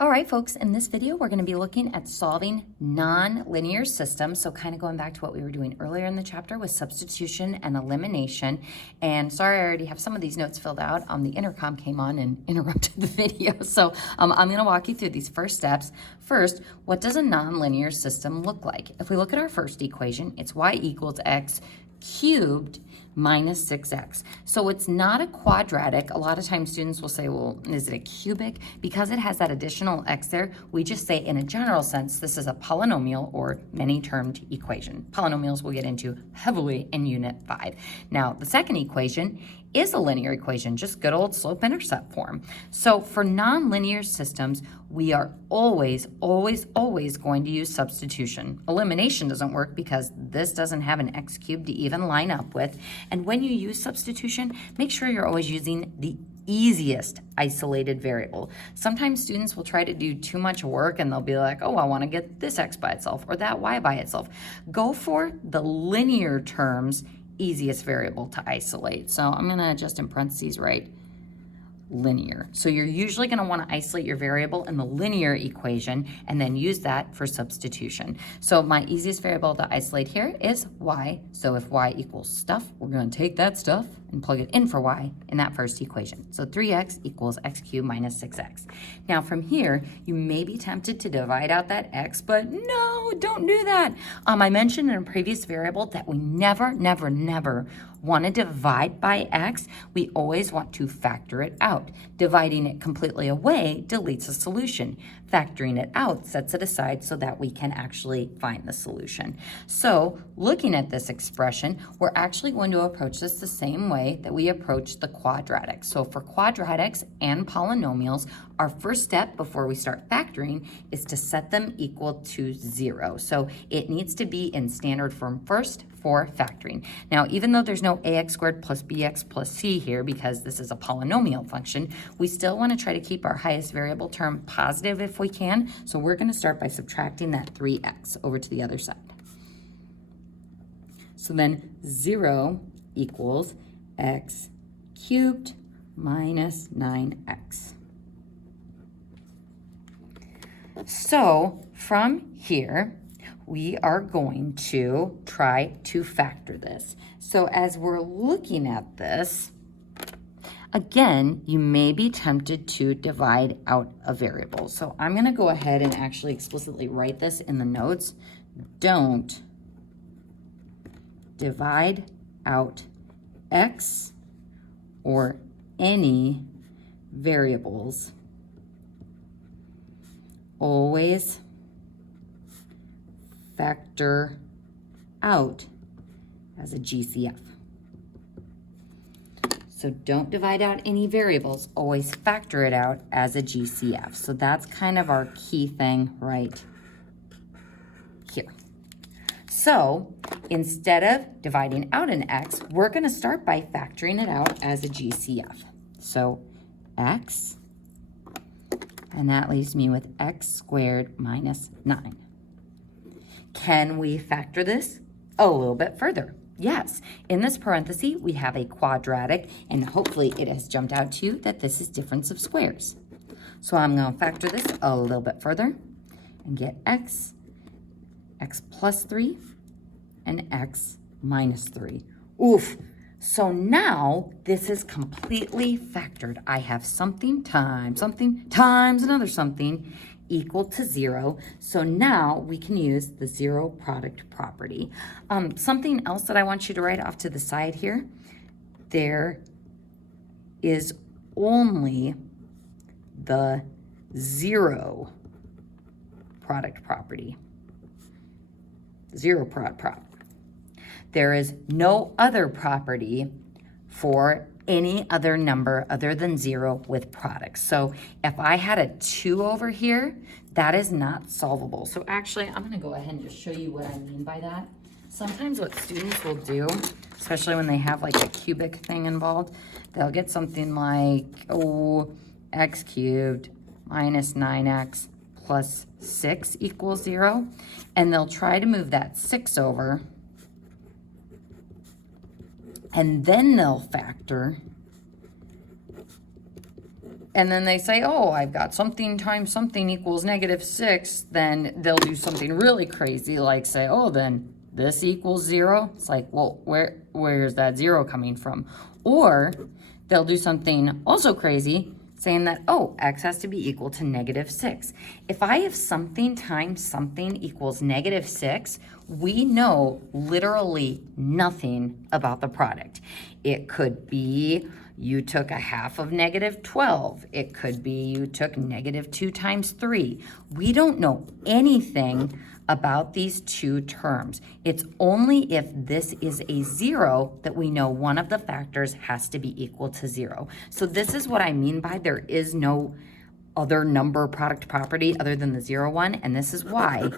All right, folks, in this video, we're going to be looking at solving non-linear systems. So kind of going back to what we were doing earlier in the chapter with substitution and elimination. And sorry, I already have some of these notes filled out. The intercom came on and interrupted the video. So I'm going to walk you through these first steps. First, what does a non-linear system look like? If we look at our first equation, it's y equals x cubed minus 6x. So it's not a quadratic. A lot of times students will say, well, is it a cubic? Because it has that additional x there, we just say in a general sense, this is a polynomial or many-termed equation. Polynomials we'll get into heavily in Unit 5. Now, the second equation is a linear equation, just good old slope-intercept form. So for nonlinear systems, we are always going to use substitution. Elimination doesn't work because this doesn't have an x cubed to even line up with. And when you use substitution, make sure you're always using the easiest isolated variable. Sometimes students will try to do too much work and they'll be like, oh, I want to get this x by itself or that y by itself. Go for the linear terms easiest variable to isolate. So I'm going to just in parentheses write linear. So you're usually going to want to isolate your variable in the linear equation and then use that for substitution. So my easiest variable to isolate here is y. So if y equals stuff, we're going to take that stuff and plug it in for y in that first equation. So 3x equals x cubed minus 6x. Now from here, you may be tempted to divide out that x, but no, don't do that. I mentioned in a previous variable that we never want to divide by x. We always want to factor it out. Dividing it completely away deletes a solution. Factoring it out sets it aside so that we can actually find the solution. So looking at this expression, we're actually going to approach this the same way that we approach the quadratics. So for quadratics and polynomials, our first step before we start factoring is to set them equal to 0. So it needs to be in standard form first for factoring. Now, even though there's no ax squared plus bx plus c here because this is a polynomial function, we still want to try to keep our highest variable term positive if we can. So we're going to start by subtracting that 3x over to the other side. So then 0 equals x cubed minus 9x. So from here, we are going to try to factor this. So as we're looking at this, again, you may be tempted to divide out a variable. So I'm going to go ahead and actually explicitly write this in the notes. Don't divide out x or any variables. Always factor out as a GCF. So don't divide out any variables, always factor it out as a GCF. So that's kind of our key thing right here. So instead of dividing out an x, we're going to start by factoring it out as a GCF. So x, and that leaves me with x squared minus 9. Can we factor this a little bit further? Yes. In this parenthesis, we have a quadratic, and hopefully it has jumped out to you that this is difference of squares. So I'm going to factor this a little bit further and get x plus 3, and x minus 3. Oof. So now this is completely factored. I have something times another something equal to 0. So now we can use the zero product property. Something else that I want you to write off to the side here, there is only the zero product property. Zero prop. There is no other property for any other number other than 0 with products. So if I had a 2 over here, that is not solvable. So actually, I'm going to go ahead and just show you what I mean by that. Sometimes what students will do, especially when they have like a cubic thing involved, they'll get something like, x cubed minus 9x plus 6 equals 0. And they'll try to move that 6 over. And then they'll factor and then they say, oh, I've got something times something equals -6, then they'll do something really crazy, like say, oh, then this equals 0. It's like, well, where's that 0 coming from? Or they'll do something also crazy, saying that, oh, x has to be equal to -6. If I have something times something equals -6, we know literally nothing about the product. It could be you took a half of -12. It could be you took -2 times 3. We don't know anything about these two terms. It's only if this is a 0 that we know one of the factors has to be equal to 0. So this is what I mean by there is no other number product property other than the 0 one, and this is why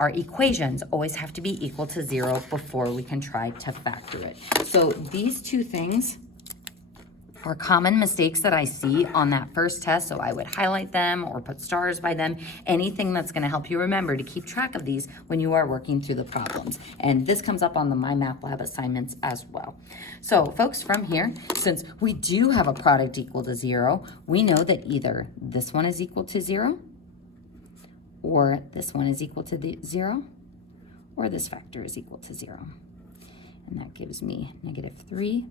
our equations always have to be equal to 0 before we can try to factor it. So these two things are common mistakes that I see on that first test, so I would highlight them or put stars by them, anything that's going to help you remember to keep track of these when you are working through the problems. And this comes up on the My Math Lab assignments as well. So folks, from here, since we do have a product equal to 0, we know that either this one is equal to 0, or this one is equal to 0, or this factor is equal to 0. And that gives me -3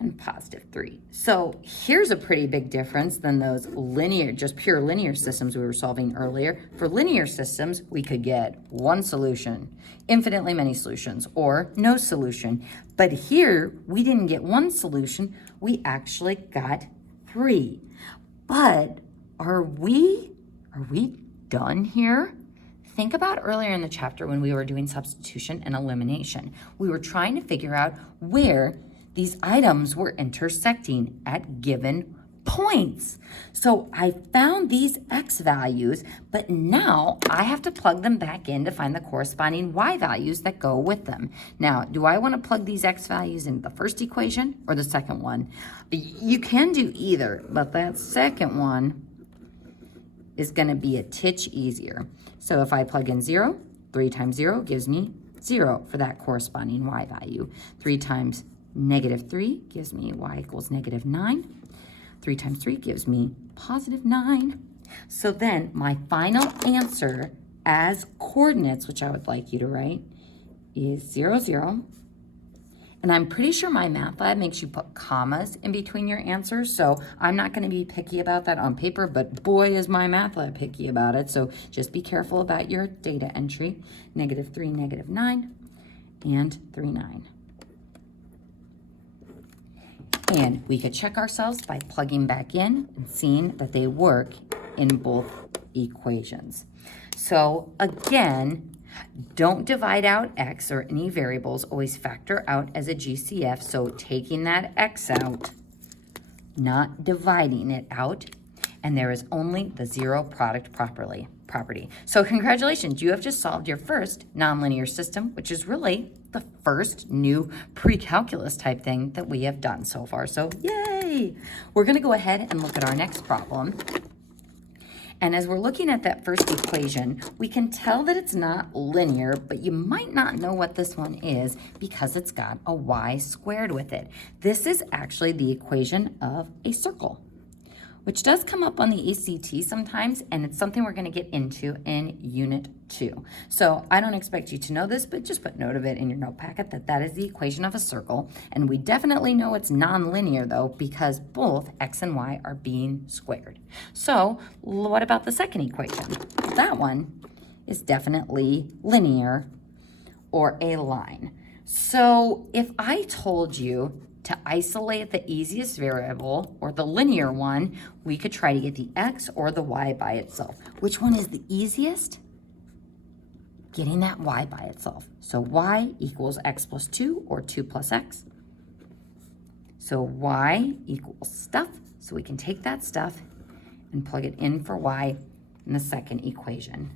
and +3. So here's a pretty big difference than those linear, just pure linear systems we were solving earlier. For linear systems, we could get one solution, infinitely many solutions, or no solution. But here, we didn't get one solution, we actually got 3. But are we done here? Think about earlier in the chapter when we were doing substitution and elimination. We were trying to figure out where these items were intersecting at given points. So I found these x values, but now I have to plug them back in to find the corresponding y values that go with them. Now, do I want to plug these x values into the first equation or the second one? You can do either, but that second one is going to be a titch easier. So if I plug in 0, 3 times 0 gives me 0 for that corresponding y value. 3 times -3 gives me y equals -9. 3 times 3 gives me +9. So then my final answer as coordinates, which I would like you to write, is 0, 0. And I'm pretty sure My Math Lab makes you put commas in between your answers, so I'm not going to be picky about that on paper, but boy is My Math Lab picky about it, so just be careful about your data entry. -3, -9, and 3, 9. And we could check ourselves by plugging back in and seeing that they work in both equations. So again, don't divide out x or any variables, always factor out as a GCF. So taking that x out, not dividing it out, and there is only the 0 product property. So congratulations, you have just solved your first nonlinear system, which is really the first new pre-calculus type thing that we have done so far. So yay! We're going to go ahead and look at our next problem. And as we're looking at that first equation, we can tell that it's not linear, but you might not know what this one is because it's got a y squared with it. This is actually the equation of a circle, which does come up on the ACT sometimes, and it's something we're going to get into in Unit 2. So I don't expect you to know this, but just put note of it in your note packet that that is the equation of a circle. And we definitely know it's nonlinear, though, because both x and y are being squared. So what about the second equation? That one is definitely linear or a line. So if I told you to isolate the easiest variable, or the linear one, we could try to get the x or the y by itself. Which one is the easiest? Getting that y by itself. So y equals x plus 2, or 2 plus x. So y equals stuff, so we can take that stuff and plug it in for y in the second equation.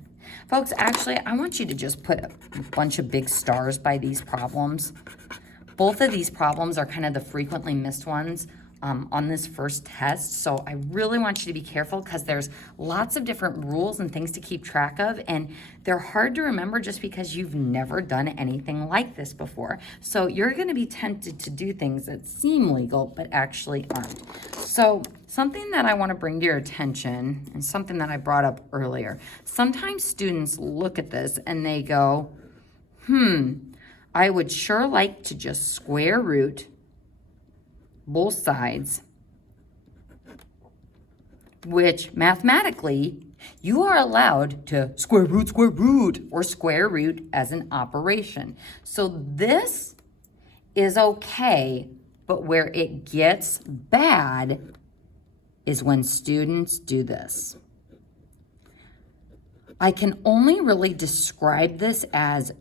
Folks, actually, I want you to just put a bunch of big stars by these problems. Both of these problems are kind of the frequently missed ones on this first test. So I really want you to be careful because there's lots of different rules and things to keep track of, and they're hard to remember just because you've never done anything like this before. So you're going to be tempted to do things that seem legal but actually aren't. So something that I want to bring to your attention, and something that I brought up earlier, sometimes students look at this and they go, I would sure like to just square root both sides, which mathematically you are allowed to square root, or square root as an operation. So this is okay, but where it gets bad is when students do this. I can only really describe this as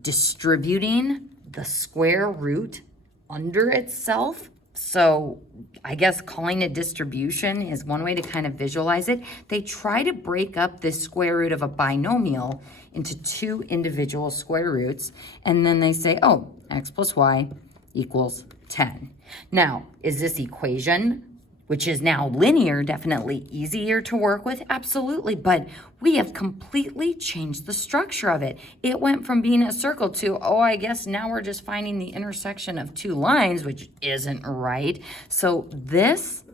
distributing the square root under itself. So I guess calling it distribution is one way to kind of visualize it. They try to break up this square root of a binomial into two individual square roots, and then they say, oh, x plus y equals 10. Now, is this equation, which is now linear, definitely easier to work with? Absolutely, but we have completely changed the structure of it. It went from being a circle to, oh, I guess now we're just finding the intersection of two lines, which isn't right. So this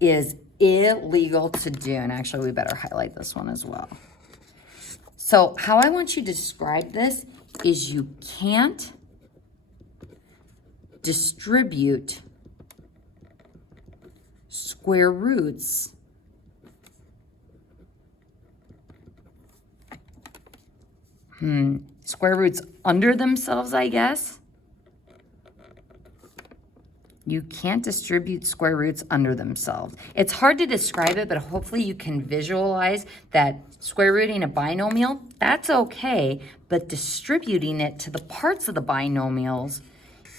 is illegal to do, and actually we better highlight this one as well. So how I want you to describe this is you can't distribute square roots square roots under themselves, I guess. You can't distribute square roots under themselves. It's hard to describe it, but hopefully you can visualize that square rooting a binomial, that's okay, but distributing it to the parts of the binomials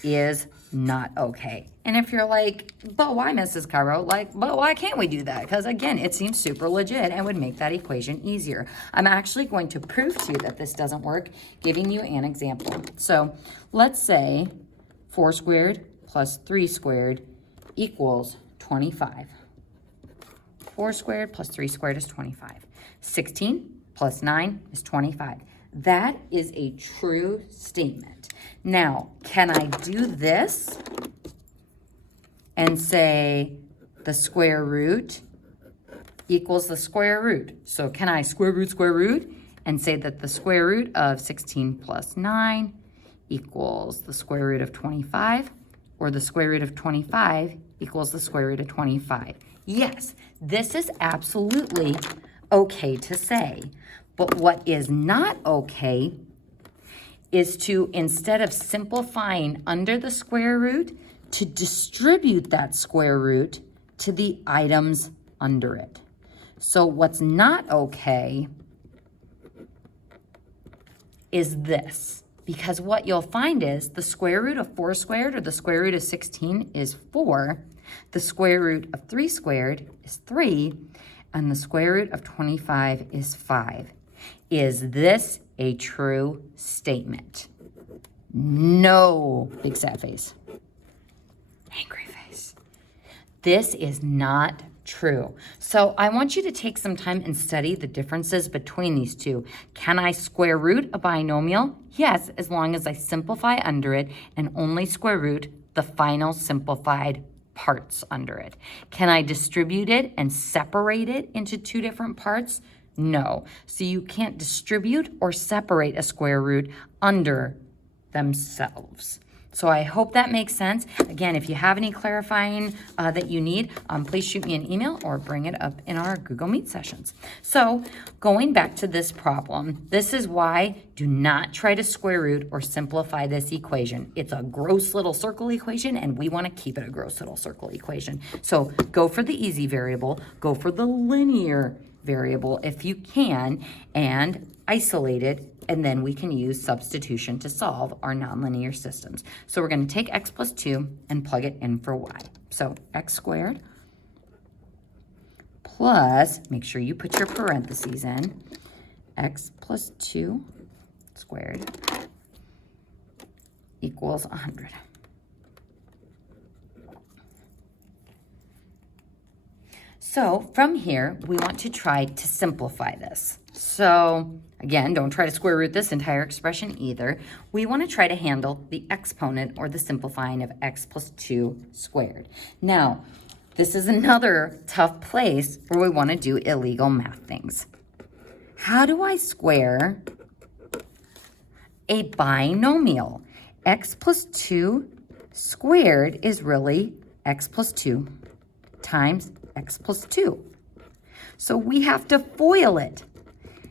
is not okay. And if you're like, but why, Mrs. Cairo? But why can't we do that? Because again, it seems super legit and would make that equation easier. I'm actually going to prove to you that this doesn't work, giving you an example. So let's say 4 squared plus 3 squared equals 25. 4 squared plus 3 squared is 25. 16 plus 9 is 25. That is a true statement. Now, can I do this and say the square root equals the square root? So can I square root and say that the square root of 16 plus 9 equals the square root of 25, or the square root of 25 equals the square root of 25? Yes, this is absolutely okay to say. But what is not okay is to, instead of simplifying under the square root, to distribute that square root to the items under it. So what's not okay is this, because what you'll find is the square root of 4 squared, or the square root of 16, is 4. The square root of 3 squared is 3, and the square root of 25 is 5. Is this a true statement? No. Big sad face. Angry face. This is not true. So I want you to take some time and study the differences between these two. Can I square root a binomial? Yes, as long as I simplify under it and only square root the final simplified parts under it. Can I distribute it and separate it into two different parts? No. So you can't distribute or separate a square root under themselves. So I hope that makes sense. Again, if you have any clarifying that you need, please shoot me an email or bring it up in our Google Meet sessions. So going back to this problem, this is why do not try to square root or simplify this equation. It's a gross little circle equation, and we want to keep it a gross little circle equation. So go for the easy variable, go for the linear variable if you can, and isolate it, and then we can use substitution to solve our nonlinear systems. So we're going to take x plus 2 and plug it in for y. So x squared plus, make sure you put your parentheses in, x plus 2 squared equals 100. So from here, we want to try to simplify this. So again, don't try to square root this entire expression either. We want to try to handle the exponent or the simplifying of x plus 2 squared. Now, this is another tough place where we want to do illegal math things. How do I square a binomial? X plus 2 squared is really x plus 2 times x plus 2. So we have to FOIL it.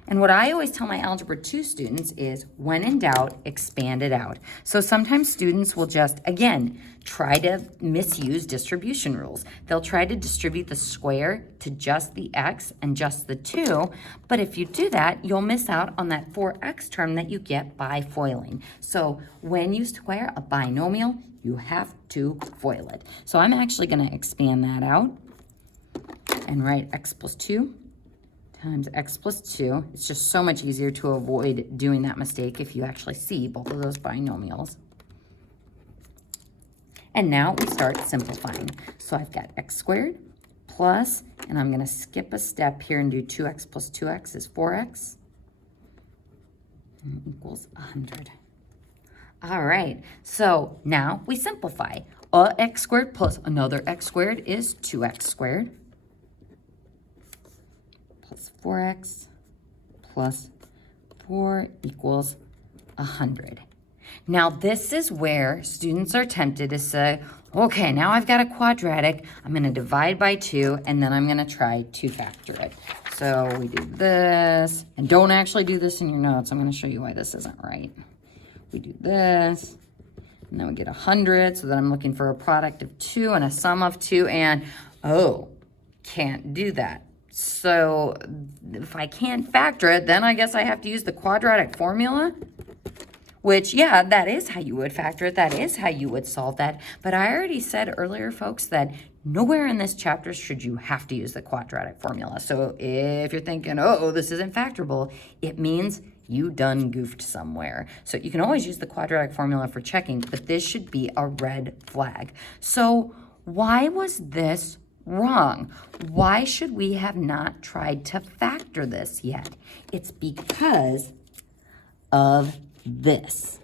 And what I always tell my Algebra 2 students is, when in doubt, expand it out. So sometimes students will just, again, try to misuse distribution rules. They'll try to distribute the square to just the x and just the 2, but if you do that, you'll miss out on that 4x term that you get by FOILing. So when you square a binomial, you have to FOIL it. So I'm actually going to expand that out and write x plus 2 times x plus 2. It's just so much easier to avoid doing that mistake if you actually see both of those binomials. And now we start simplifying. So I've got x squared plus, and I'm going to skip a step here and do 2x plus 2x is 4x equals 100. All right, so now we simplify. A x squared plus another x squared is 2x squared. Plus 4x plus 4 equals 100. Now this is where students are tempted to say, okay, now I've got a quadratic, I'm going to divide by 2, and then I'm going to try to factor it. So we do this, and don't actually do this in your notes. I'm going to show you why this isn't right. We do this, and then we get 100, so then I'm looking for a product of 2 and a sum of 2, and oh, can't do that. So if I can't factor it, then I guess I have to use the quadratic formula, which, yeah, that is how you would factor it. That is how you would solve that. But I already said earlier, folks, that nowhere in this chapter should you have to use the quadratic formula. So if you're thinking, oh, this isn't factorable, it means you done goofed somewhere. So you can always use the quadratic formula for checking, but this should be a red flag. So why was this wrong? Why should we have not tried to factor this yet? It's because of this.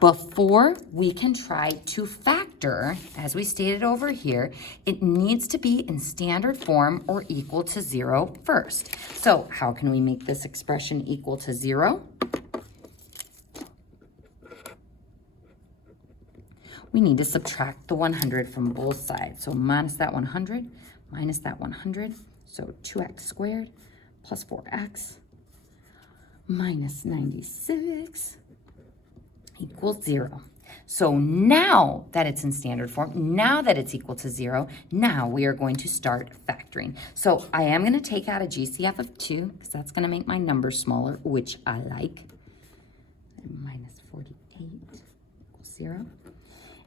Before we can try to factor, as we stated over here, it needs to be in standard form or equal to 0 first. So how can we make this expression equal to 0? We need to subtract the 100 from both sides. So minus that 100, minus that 100. So 2x squared plus 4x minus 96 equals 0. So now that it's in standard form, now that it's equal to 0, now we are going to start factoring. So I am going to take out a GCF of 2 because that's going to make my number smaller, which I like. And minus 48 equals 0.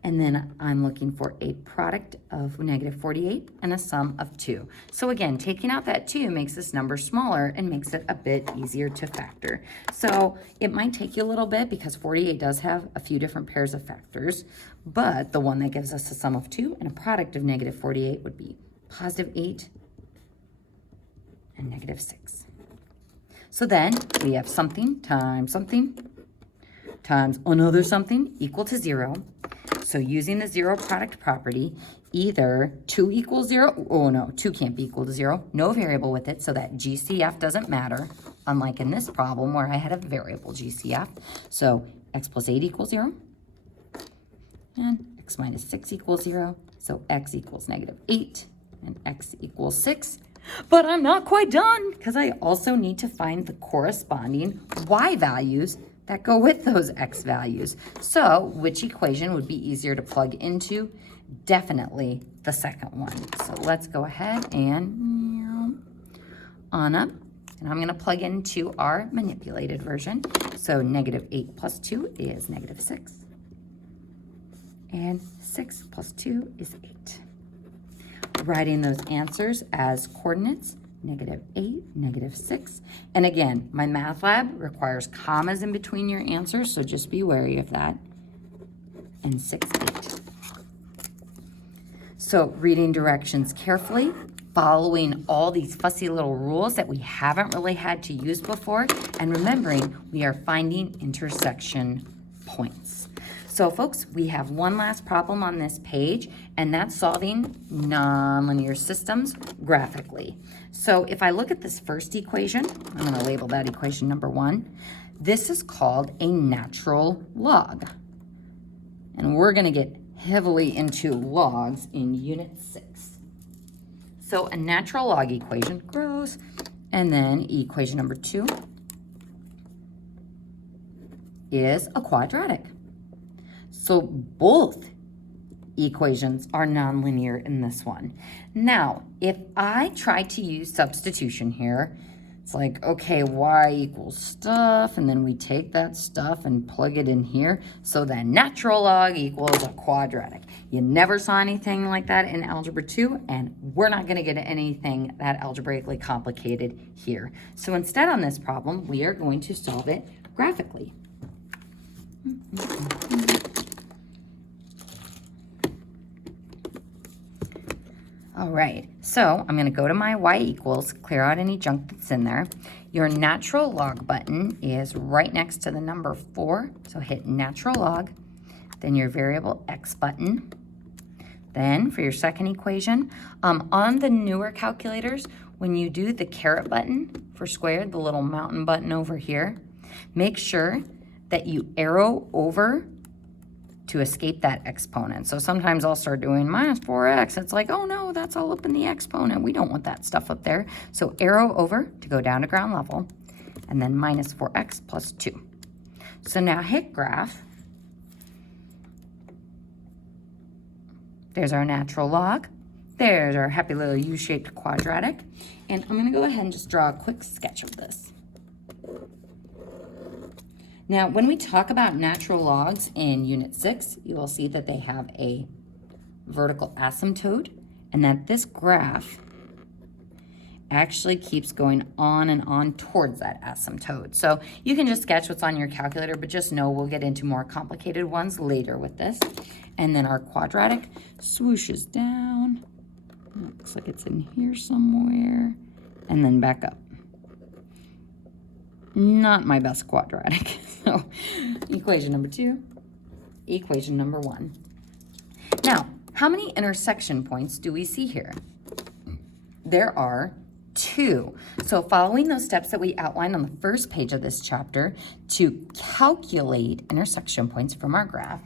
And then I'm looking for a product of negative 48 and a sum of 2. So again, taking out that 2 makes this number smaller and makes it a bit easier to factor. So it might take you a little bit because 48 does have a few different pairs of factors, but the one that gives us a sum of 2 and a product of negative 48 would be positive 8 and negative 6. So then we have something times another something equal to 0. So using the 0 product property, either 2 equals 0, oh no, 2 can't be equal to 0, no variable with it, so that GCF doesn't matter, unlike in this problem where I had a variable GCF. So x plus 8 equals 0, and x minus 6 equals 0, so x equals negative 8, and x equals 6. But I'm not quite done, because I also need to find the corresponding y values that go with those x values. So which equation would be easier to plug into? Definitely the second one. So let's go ahead and on up. And I'm going to plug into our manipulated version. So negative 8 plus 2 is negative 6. And 6 plus 2 is 8. Writing those answers as coordinates, negative 8, negative 6. And again, my math lab requires commas in between your answers, so just be wary of that. And 6, 8. So reading directions carefully, following all these fussy little rules that we haven't really had to use before, and remembering we are finding intersection points. So folks, we have one last problem on this page, and that's solving nonlinear systems graphically. So if I look at this first equation, I'm going to label that equation number 1. This is called a natural log. And we're going to get heavily into logs in Unit 6. So a natural log equation grows, and then equation number 2 is a quadratic. So both equations are nonlinear in this one. Now, if I try to use substitution here, it's like, okay, y equals stuff, and then we take that stuff and plug it in here. So that natural log equals a quadratic. You never saw anything like that in Algebra 2, and we're not going to get anything that algebraically complicated here. So instead on this problem, we are going to solve it graphically. All right, so I'm going to go to my y equals, clear out any junk that's in there. Your natural log button is right next to the number 4, so hit natural log, then your variable x button. Then for your second equation, on the newer calculators, when you do the caret button for squared, the little mountain button over here, make sure that you arrow over to escape that exponent. So sometimes I'll start doing minus 4x. It's like, oh no, that's all up in the exponent. We don't want that stuff up there. So arrow over to go down to ground level, and then minus 4x plus 2. So now hit graph. There's our natural log. There's our happy little U-shaped quadratic. And I'm gonna go ahead and just draw a quick sketch of this. Now, when we talk about natural logs in Unit 6, you will see that they have a vertical asymptote, and that this graph actually keeps going on and on towards that asymptote. So you can just sketch what's on your calculator, but just know we'll get into more complicated ones later with this. And then our quadratic swooshes down. Looks like it's in here somewhere, and then back up. Not my best quadratic. So equation number 2, equation number 1. Now, how many intersection points do we see here? There are 2. So following those steps that we outlined on the first page of this chapter to calculate intersection points from our graph,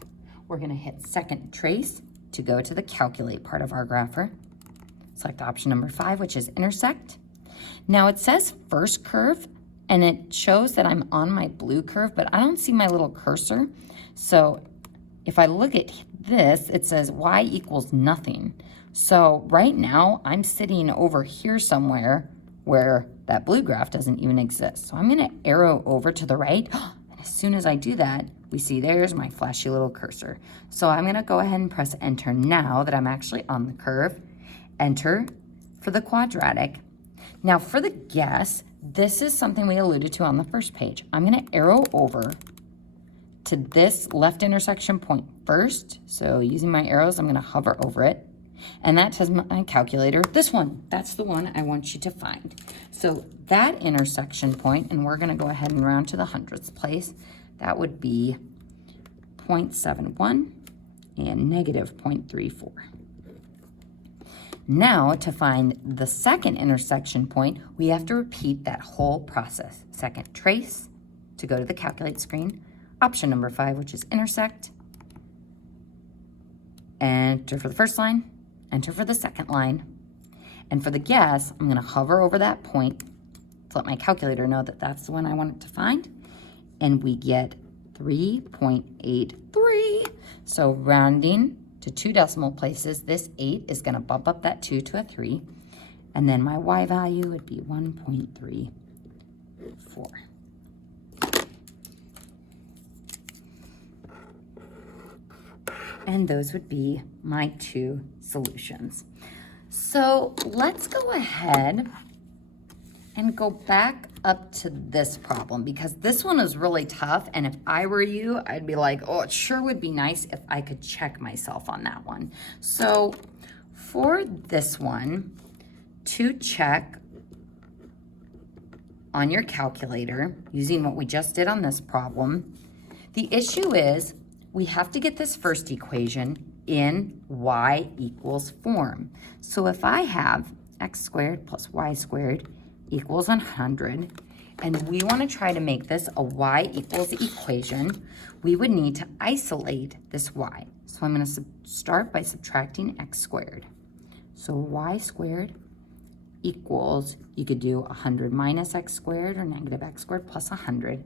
we're going to hit second trace to go to the calculate part of our grapher. Select option number 5, which is intersect. Now it says first curve, and it shows that I'm on my blue curve, but I don't see my little cursor. So if I look at this, it says y equals nothing. So right now I'm sitting over here somewhere where that blue graph doesn't even exist. So I'm gonna arrow over to the right. And as soon as I do that, we see there's my flashy little cursor. So I'm gonna go ahead and press enter now that I'm actually on the curve. Enter for the quadratic. Now for the guess, this is something we alluded to on the first page. I'm going to arrow over to this left intersection point first. So using my arrows, I'm going to hover over it. And that tells my calculator, this one, that's the one I want you to find. So that intersection point, and we're going to go ahead and round to the hundredths place, that would be 0.71 and negative 0.34. Now, to find the second intersection point, we have to repeat that whole process. Second trace to go to the calculate screen. Option number 5, which is intersect. Enter for the first line. Enter for the second line. And for the guess, I'm going to hover over that point to let my calculator know that that's the one I want it to find. And we get 3.83. So rounding to 2 decimal places, this 8 is going to bump up that 2 to a 3. And then my y value would be 1.34. And those would be my 2 solutions. So let's go ahead and go back up to this problem, because this one is really tough, and if I were you, I'd be like, oh, it sure would be nice if I could check myself on that one. So for this one, to check on your calculator using what we just did on this problem. The issue is we have to get this first equation in y equals form. So if I have x squared plus y squared equals 100, and we want to try to make this a y equals equation, we would need to isolate this y. So I'm going to start by subtracting x squared. So y squared equals, you could do 100 minus x squared or negative x squared plus 100.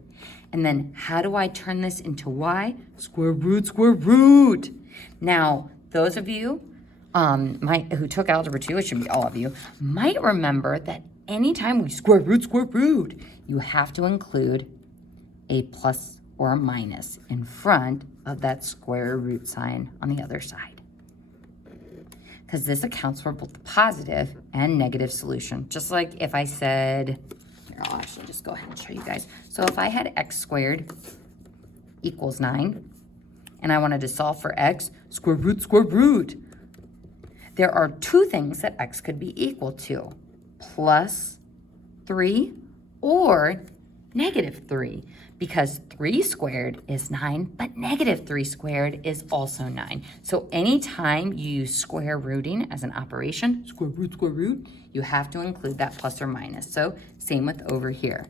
And then how do I turn this into y? Square root, square root. Now, those of you who took Algebra 2, it should be all of you, might remember that anytime we square root, you have to include a plus or a minus in front of that square root sign on the other side, because this accounts for both the positive and negative solution. Just like if I said, here, I'll actually just go ahead and show you guys. So if I had x squared equals 9, and I wanted to solve for x, square root. There are two things that x could be equal to, plus 3 or negative 3, because 3 squared is 9, but negative 3 squared is also 9. So anytime you use square rooting as an operation, square root, you have to include that plus or minus. So same with over here.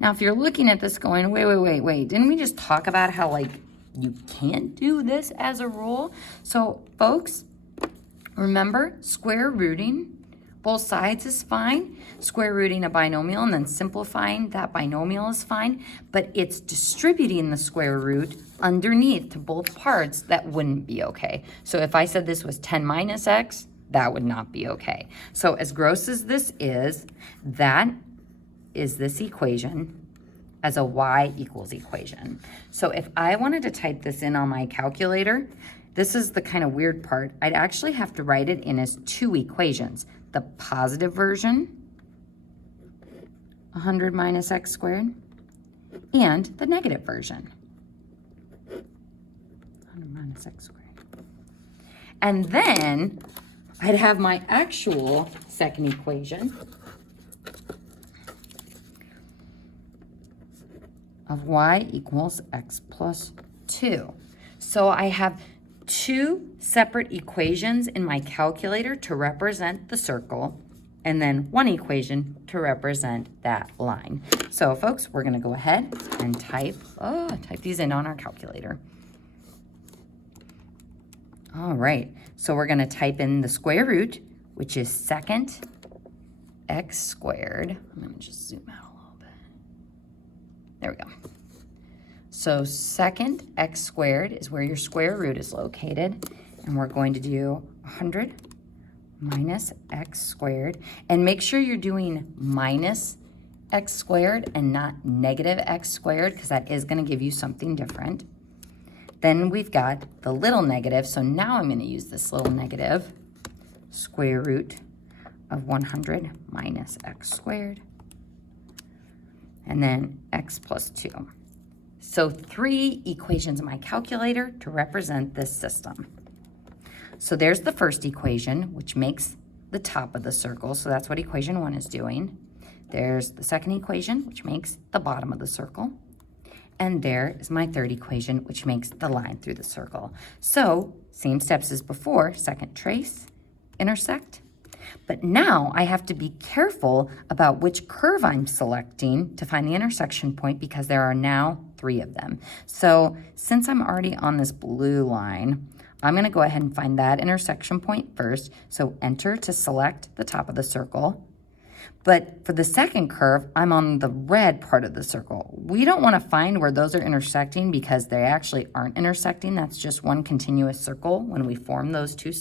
Now, if you're looking at this going, wait, didn't we just talk about how, like, you can't do this as a rule? So, folks, remember, square rooting both sides is fine. Square rooting a binomial and then simplifying that binomial is fine, but it's distributing the square root underneath to both parts that wouldn't be okay. So if I said this was 10 minus x, that would not be okay. So as gross as this is, that is this equation as a y equals equation. So if I wanted to type this in on my calculator, this is the kind of weird part. I'd actually have to write it in as two equations. The positive version, 100 minus x squared, and the negative version, 100 minus x squared. And then I'd have my actual second equation of y equals x plus 2. So I have two separate equations in my calculator to represent the circle, and then one equation to represent that line. So folks, we're gonna go ahead and type these in on our calculator. All right, so we're gonna type in the square root, which is second x squared. I'm gonna just zoom out a little bit. There we go. So second x squared is where your square root is located, and we're going to do 100 minus x squared, and make sure you're doing minus x squared and not negative x squared, because that is going to give you something different. Then we've got the little negative, so now I'm going to use this little negative, square root of 100 minus x squared, and then x plus 2. So 3 equations in my calculator to represent this system. So there's the first equation, which makes the top of the circle. So that's what equation 1 is doing. There's the second equation, which makes the bottom of the circle. And there is my third equation, which makes the line through the circle. So same steps as before, second trace, intersect. But now I have to be careful about which curve I'm selecting to find the intersection point, because there are now 3 of them. So since I'm already on this blue line, I'm going to go ahead and find that intersection point first. So enter to select the top of the circle. But for the second curve, I'm on the red part of the circle. We don't want to find where those are intersecting, because they actually aren't intersecting. That's just one continuous circle when we form those two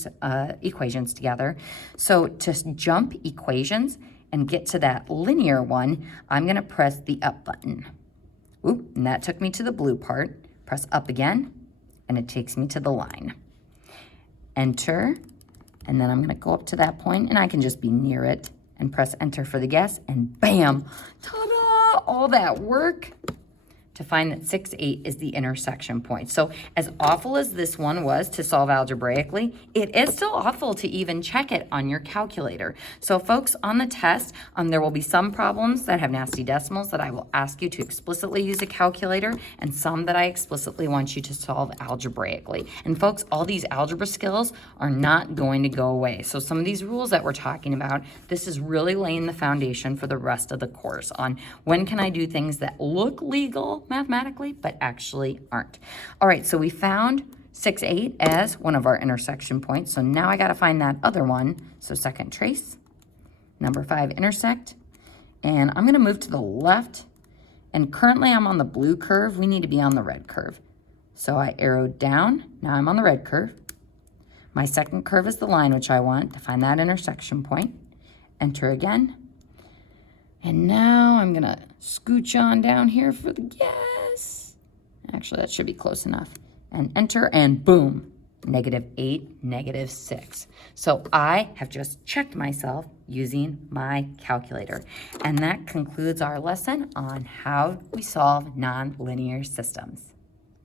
equations together. So to jump equations and get to that linear one, I'm going to press the up button. Oop, and that took me to the blue part. Press up again, and it takes me to the line. Enter, and then I'm going to go up to that point, and I can just be near it and press enter for the guess, and bam, ta-da! All that work to find that 6, 8 is the intersection point. So as awful as this one was to solve algebraically, it is still awful to even check it on your calculator. So folks, on the test, there will be some problems that have nasty decimals that I will ask you to explicitly use a calculator, and some that I explicitly want you to solve algebraically. And folks, all these algebra skills are not going to go away. So some of these rules that we're talking about, this is really laying the foundation for the rest of the course on when can I do things that look legal mathematically, but actually aren't. All right, so we found 6, 8 as one of our intersection points. So now I got to find that other one. So second trace, number 5 intersect, and I'm going to move to the left. And currently I'm on the blue curve. We need to be on the red curve. So I arrowed down. Now I'm on the red curve. My second curve is the line which I want to find that intersection point. Enter again. And now I'm gonna scooch on down here for the guess. Actually, that should be close enough. And enter, and boom, -8, -6. So I have just checked myself using my calculator. And that concludes our lesson on how we solve nonlinear systems.